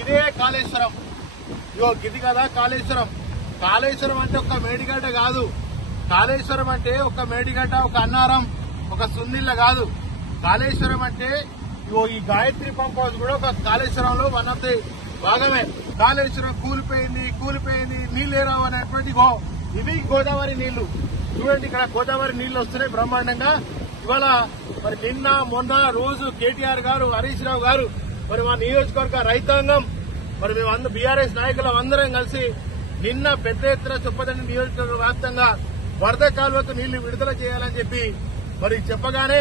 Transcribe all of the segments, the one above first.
ఇదే కాళేశ్వరం. ఇగో గిది కదా కాళేశ్వరం. కాళేశ్వరం అంటే ఒక మేడిగడ్డ కాదు. కాళేశ్వరం అంటే ఒక మేడిగడ్డ, ఒక అన్నారం, ఒక సున్నిళ్ళ కాదు. కాళేశ్వరం అంటే ఇగో ఈ గాయత్రి పంప్ హౌస్ కూడా ఒక కాళేశ్వరంలో వన్ ఆఫ్ ది భాగమే. కాళేశ్వరం కూలిపోయింది నీళ్లు రావు అనేటువంటి ఇవి గోదావరి నీళ్లు. చూడండి, ఇక్కడ గోదావరి నీళ్లు వస్తున్నాయి బ్రహ్మాండంగా. ఇవాళ మరి నిన్న మొన్న రోజు కేటీఆర్ గారు, హరీష్ రావు గారు, మరి మా నియోజకవర్గ రైతాంగం, మరి మేము బీఆర్ఎస్ నాయకులు అందరం కలిసి నిన్న పెద్ద ఎత్తున చొప్పదండి నియోజకవర్గ వ్యాప్తంగా వరద కాలువకు నీళ్లు విడుదల చేయాలని చెప్పి మరి చెప్పగానే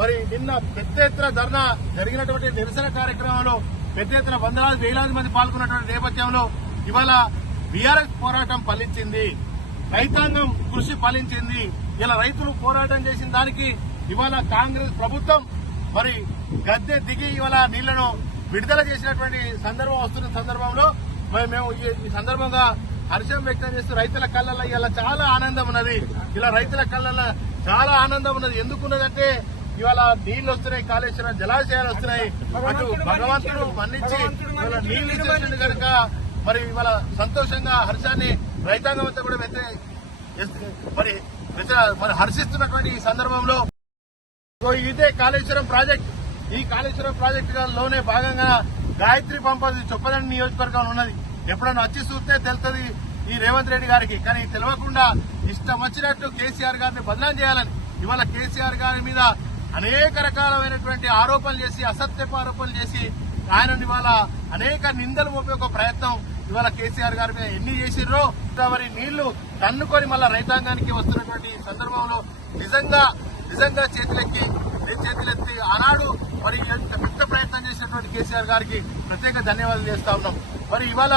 మరి నిన్న పెద్ద ఎత్తున ధర్నా జరిగినటువంటి నిరసన కార్యక్రమంలో పెద్ద ఎత్తున వేలాది మంది పాల్గొన్నటువంటి నేపథ్యంలో ఇవాళ బీఆర్ఎస్ పోరాటం ఫలించింది, రైతాంగం కృషి ఫలించింది. ఇలా రైతులు పోరాటం చేసిన దానికి ఇవాళ కాంగ్రెస్ ప్రభుత్వం మరి గద్దె దిగి ఇవాళ నీళ్లను విడుదల చేసినటువంటి సందర్భం వస్తున్న సందర్భంలో మరి మేము ఈ సందర్భంగా హర్షం వ్యక్తం చేస్తూ రైతుల కళ్ళల్లో ఇలా చాలా ఆనందం ఉన్నది. ఇలా రైతుల కళ్ళల్లో చాలా ఆనందం ఉన్నది. ఎందుకున్నదంటే ఇవాళ నీళ్లు వస్తున్నాయి, కాళేశ్వరం జలాశయాలు వస్తున్నాయి. అటు భగవంతుడు మన్నించి ఇవాళ నీళ్లు ఇచ్చేసింది కనుక మరి ఇవాళ సంతోషంగా హర్షాన్ని రైతాంగం అంతా కూడా మరి హర్షిస్తున్నటువంటి ఈ సందర్భంలో ఇదే కాళేశ్వరం ప్రాజెక్ట్. ఈ కాళేశ్వరం ప్రాజెక్టులోనే భాగంగా గాయత్రి పంప్ హౌస్ చొప్పదండి నియోజకవర్గంలో ఉన్నది. ఎప్పుడన్నా వచ్చి చూస్తే తెలుస్తుంది ఈ రేవంత్ రెడ్డి గారికి. కానీ తెలియకుండా ఇష్టం వచ్చినట్టు కేసీఆర్ గారిని బదనాం చేయాలని ఇవాళ కేసీఆర్ గారి మీద అనేక రకాలైనటువంటి ఆరోపణలు చేసి, అసత్యపు ఆరోపణలు చేసి ఆయనను ఇవాళ అనేక నిందలు మోపే ఒక ప్రయత్నం ఇవాళ కేసీఆర్ గారి మీద ఎన్ని చేసిర్రో. మరి నీళ్లు తన్నుకొని మళ్ళా రైతాంగానికి వస్తున్నటువంటి సందర్భంలో నిజంగా చేతులెత్తి ఆనాడు మరి పెద్ద ప్రయత్నం చేసినటువంటి కేసీఆర్ గారికి ప్రత్యేక ధన్యవాదాలు చేస్తా ఉన్నాం. మరి ఇవాళ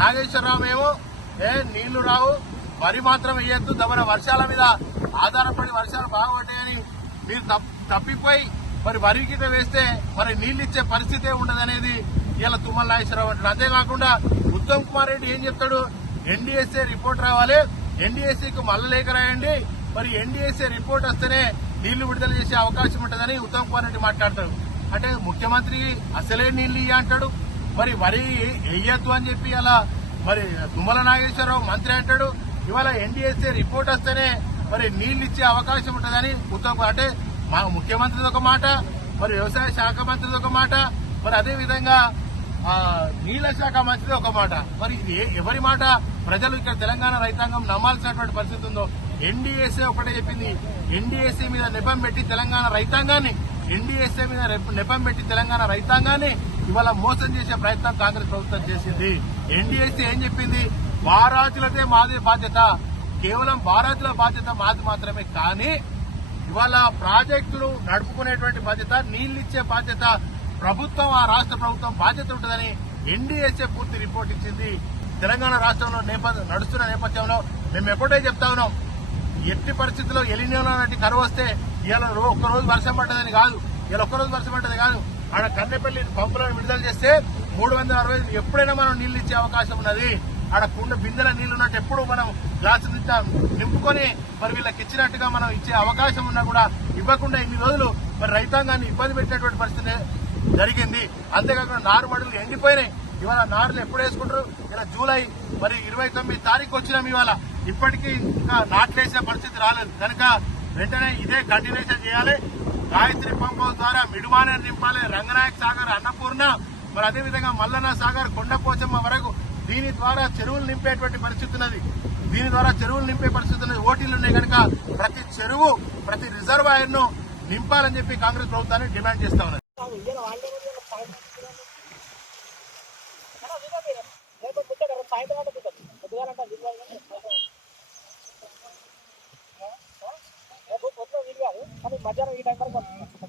నాగేశ్వరరావు ఏమో నీళ్లు రావు, వరి మాత్రం వేయద్దు, దమన వర్షాల మీద ఆధారపడి వర్షాలు బాగుపడ్డాయని మీరు తప్పిపోయి మరి వరి గిట్ట వేస్తే మరి నీళ్లు ఇచ్చే పరిస్థితే ఉండదనేది ఇలా తుమ్మల నాగేశ్వరరావు అంటారు. అంతేకాకుండా ఉత్తమ్ కుమార్ రెడ్డి ఏం చెప్తాడు, ఎన్డీఎస్ఏ రిపోర్ట్ రావాలి, ఎన్డీఎస్ఏకు మళ్ళీ లేఖ రాయండి, మరి ఎన్డీఎస్ఏ రిపోర్ట్ వస్తేనే నీళ్లు విడుదల చేసే అవకాశం ఉంటుందని ఉత్తమ్ కుమార్ రెడ్డి మాట్లాడతాడు. అంటే ముఖ్యమంత్రి అసలే నీళ్లు ఇయ్య అంటాడు, మరి వరి వేయద్దు అని చెప్పి అలా మరి తుమ్మల నాగేశ్వరరావు మంత్రి అంటాడు. ఇవాళ ఎన్డీఎస్ఏ రిపోర్ట్ వస్తేనే మరి నీళ్లు ఇచ్చే అవకాశం ఉంటుందని ఉత్తమ్, అంటే మా ముఖ్యమంత్రిది ఒక మాట, మరి వ్యవసాయ శాఖ మంత్రిది ఒక మాట, మరి అదేవిధంగా నీళ్ల శాఖ మంత్రిది ఒక మాట. మరి ఇది ఎవరి మాట ప్రజలు ఇక్కడ తెలంగాణ రైతాంగం నమ్మాల్సినటువంటి పరిస్థితి ఉందో. ఎన్డీఎస్ఏ ఒకటే చెప్పింది, ఎన్డీఎస్ఏ మీద నెపం పెట్టి తెలంగాణ రైతాంగాన్ని ఇవాళ మోసం చేసే ప్రయత్నం కాంగ్రెస్ ప్రభుత్వం చేసింది. ఎన్డీఎస్ఏ ఏం చెప్పింది, బారాజులదే మాదే బాధ్యత, కేవలం బారాజుల బాధ్యత మాది మాత్రమే, కానీ ఇవాళ ప్రాజెక్టులు నడుపుకునేటువంటి బాధ్యత, నీళ్లిచ్చే బాధ్యత ప్రభుత్వం, ఆ రాష్ట్ర ప్రభుత్వం బాధ్యత ఉంటుందని ఎన్డీఎస్ఏ పూర్తి రిపోర్ట్ ఇచ్చింది. తెలంగాణ రాష్ట్రంలో నడుస్తున్న నేపథ్యంలో మేము ఎప్పుడే చెప్తా ఉన్నాం, ఎట్టి పరిస్థితుల్లో ఎలినియో లాంటి కరువు వస్తే ఇలా ఒక్కరోజు వర్షం పడ్డదని కాదు, ఆడ కన్నెపల్లి పంపులను విడుదల చేస్తే 360 ఎప్పుడైనా మనం నీళ్లు ఇచ్చే అవకాశం ఉన్నది. ఆడ కుండ బిందెల నీళ్లు ఉన్నట్టు ఎప్పుడు మనం గ్లాసు నింపుకొని మరి వీళ్ళకి ఇచ్చినట్టుగా మనం ఇచ్చే అవకాశం ఉన్నా కూడా ఇవ్వకుండా ఇన్ని రోజులు మరి రైతాంగాన్ని ఇబ్బంది పెట్టినటువంటి పరిస్థితి జరిగింది. అంతేకాకుండా నారుమడులు ఎండిపోయినాయి. ఇవాళ నారులు ఎప్పుడు వేసుకుంటారు, ఇలా జూలై మరి 29 తారీఖు వచ్చినాం. ఇవాళ ఇప్పటికీ ఇంకా నాట్లేసిన పరిస్థితి రాలేదు కనుక వెంటనే ఇదే కంటిన్యూషన్ చేయాలి. గాయత్రి పంప్ హౌస్ ద్వారా మిడుమానేరు నింపాలి, రంగనాయక సాగర్, అన్నపూర్ణ, మరి అదేవిధంగా మల్లన్న సాగర్, కొండపోచమ్మ వరకు దీని ద్వారా చెరువులు నింపేటువంటి పరిస్థితి ఉన్నది. ఓటీలు ఉన్నాయి కనుక ప్రతి చెరువు, ప్రతి రిజర్వాయర్ ను నింపాలని చెప్పి కాంగ్రెస్ ప్రభుత్వాన్ని డిమాండ్ చేస్తా ఉన్నది. మధ్యాహ్నం ఈ టైం వరకు